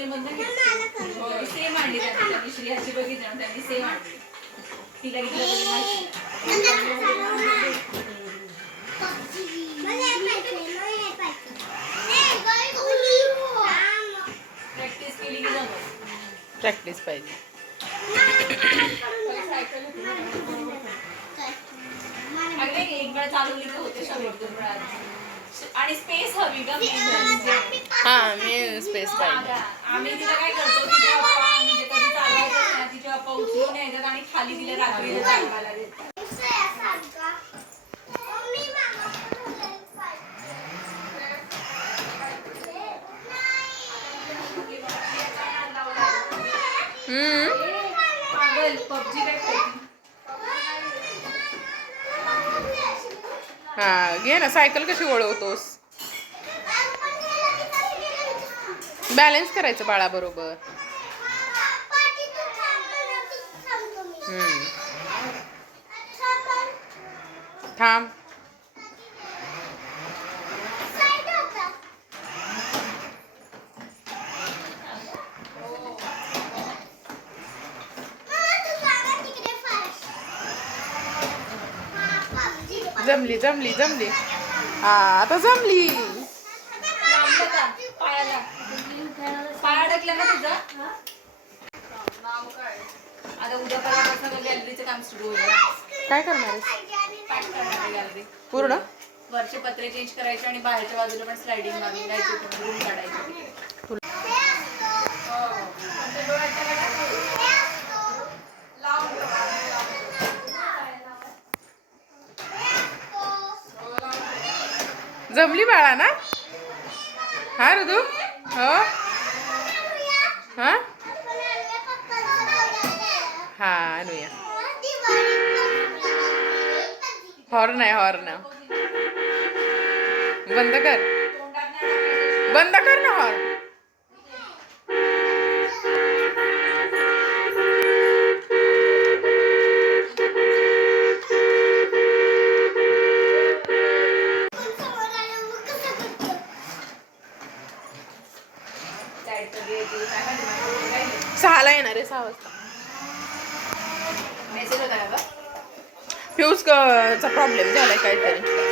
वेल मधन सेम आणली त्यांनी श्री अशी त्यांनी सेम आणली. तिला प्रॅक्टिस केली की प्रॅक्टिस पाहिजे. एक वेळ चालवली होते आणि स्पेस हवी का हा मी स्पेस पाहिजे आम्ही तिला काय करतो तिचे पप्पा म्हणजे कधी चालवायचं असेल ना, तिचे पप्पा उचलून येतात आणि खाली तिला रात्रीला चालवायला देतात. हा घे ना सायकल कशी वळवतोस? बॅलन्स करायचं बाळा बरोबर हम्म. थांब. जमली जमली जमली. हा आता जमली. पायाला. पाय अडकला ना तुझा. आता गॅलरीचं काम सुरू होईल काय करणार गॅलरी. पूर्ण? वरचे पत्रे चेंज करायचे आणि बाहेरच्या बाजूला पण स्लायडिंग मारून घ्यायची रूम काढायची. जमली बाळा ना? हा ऋतू? हो? हा? हा आणूया. हॉर्न आहे हॉर्न बंद कर. बंद कर ना हॉर्न सहाला येणार आहे सहा वाजता. फ्यूज चा प्रॉब्लेम झालाय काहीतरी.